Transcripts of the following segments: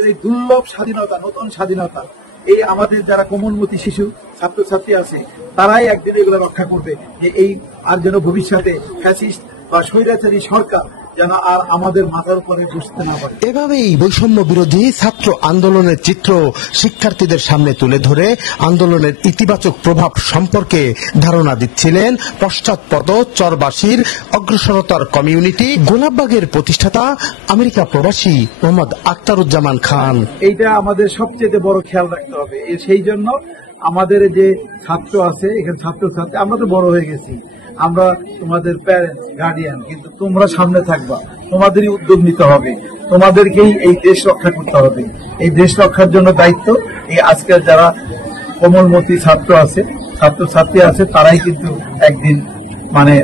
আমাদের এই দুর্লভ স্বাধীনতা, নতুন স্বাধীনতা, এই আমাদের যারা কোমলমতি শিশু ছাত্রছাত্রী আছে তারাই একদিন এগুলো রক্ষা করবে, যে এই আর যেন ভবিষ্যতে ফ্যাসিস্ট বা স্বৈরাচারী সরকার যেন আর আমাদের মাথার উপরে বসতে না পারে। এভাবেই বৈষম্য বিরোধী ছাত্র আন্দোলনের চিত্র শিক্ষার্থীদের সামনে তুলে ধরে আন্দোলনের ইতিবাচক প্রভাব সম্পর্কে ধারণা দিচ্ছিলেন পশ্চাৎপদ চরবাসীর অগ্রসরতার কমিউনিটি গোলাপবাগের প্রতিষ্ঠাতা আমেরিকা প্রবাসী মোহাম্মদ আখতারুজ্জামান খান। এইটা আমাদের সবচেয়ে বড় খেয়াল রাখতে হবে। সেই জন্য আমাদের যে ছাত্র আছে এখানে ছাত্রছাত্রী, আমরা তো বড় হয়ে গেছি, আমরা তোমাদের প্যারেন্টস গার্ডিয়ান, কিন্তু তোমরা সামনে থাকবা, তোমাদেরই উদ্যোগ নিতে হবে, তোমাদেরকেই এই দেশ রক্ষা করতে হবে। এই দেশ রক্ষার জন্য দায়িত্ব এই আজকের যারা কোমলমতি ছাত্র আছে, ছাত্রছাত্রী আছে, তারাই কিন্তু একদিন মানে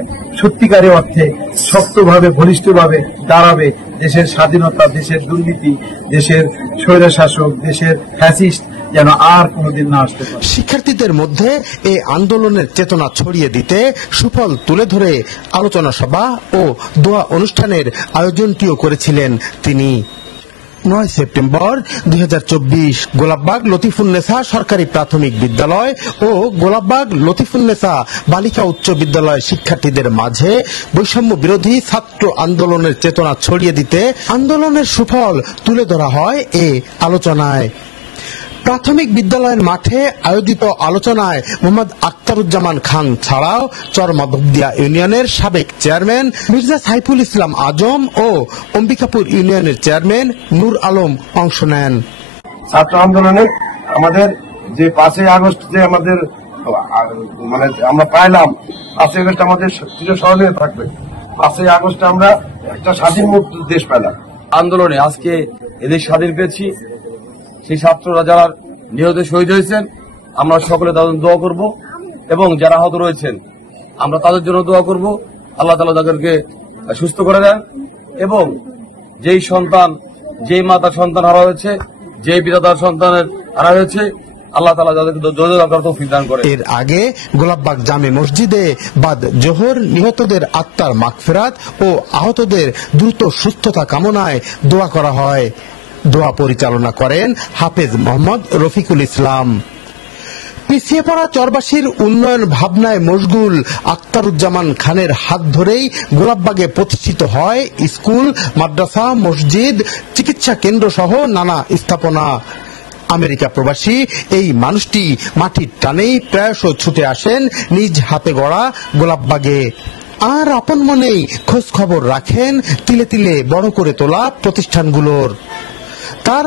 সত্যিকারের অর্থে শক্তভাবে বলিষ্ঠভাবে দাঁড়াবে দেশের স্বাধীনতা, দেশের দুর্নীতি, দেশের স্বৈরশাসক, দেশের ফ্যাসিস্ট যেন আর কোনোদিন না আসতে পারে। শিক্ষার্থীদের মধ্যে এই আন্দোলনের চেতনা ছড়িয়ে দিতে সুফল তুলে ধরে আলোচনা সভা ও দোয়া অনুষ্ঠানের আয়োজনটিও করেছিলেন তিনি। 9 সেপ্টেম্বর 2024 গোলাপবাগ লতিফুন্নেসা সরকারি প্রাথমিক বিদ্যালয় ও গোলাপবাগ লতিফুন্নেসা বালিকা উচ্চ বিদ্যালয় শিক্ষার্থীদের মাঝে বৈষম্য বিরোধী ছাত্র আন্দোলনের চেতনা ছড়িয়ে দিতে আন্দোলনের সুফল তুলে ধরা হয় এই আলোচনায়। প্রাথমিক বিদ্যালয়ের মাঠে আয়োজিত আলোচনায় মোহাম্মদ আখতারুজ্জামান খান ছাড়াও চর মাধবদিয়া ইউনিয়নের সাবেক চেয়ারম্যান মির্জা সাইফুল ইসলাম আজম ও অম্বিকাপুর ইউনিয়নের চেয়ারম্যান নূর আলম অংশ নেন। ছাত্র আন্দোলনে আমাদের যে 5ই আগস্ট যে আমাদের মানে আমরা পাইলাম, 5ই আগস্ট আমাদের চিরস্মরণীয় থাকবে। 5ই আগস্ট আমরা একটা স্বাধীন মুক্ত দেশ পেলাম। আন্দোলনে আজকে এদেশ স্বাধীন পেয়েছি। সেই ছাত্ররা যারা নিহত শহীদ হয়েছেন আমরা সকলে তাদের দোয়া করব, এবং যারা আহত রয়েছেন আমরা তাদের জন্য দোয়া করব। আল্লাহ তাআলা তাদেরকে সুস্থ করে দেন, এবং যেই সন্তান, যেই মাতার সন্তান হারা হয়েছে, যেই পিতার সন্তানের হারা হয়েছে, আল্লাহ তাআলা তাদেরকে ধৈর্য তৌফিক দান করে। এর আগে গোলাপবাগ জামে মসজিদে বাদ জোহর নিহতদের আত্মার মাগফিরাত ও আহতদের দ্রুত সুস্থতা কামনায় দোয়া করা হয়। দোয়া পরিচালনা করেন হাফেজ মোহাম্মদ রফিকুল ইসলাম। পিছিয়ে পড়া চরবাসীর উন্নয়ন ভাবনায় মশগুল আখতারুজ্জামান খানের হাত ধরেই গোলাপবাগে প্রতিষ্ঠিত হয় স্কুল, মাদ্রাসা, মসজিদ, চিকিৎসা কেন্দ্র সহ নানা স্থাপনা। আমেরিকা প্রবাসী এই মানুষটি মাটির টানেই প্রায়শ ছুটে আসেন নিজ হাতে গড়া গোলাপবাগে, আর আপন মনেই খোঁজ খবর রাখেন তিলে তিলে বড় করে তোলা প্রতিষ্ঠানগুলোর। তার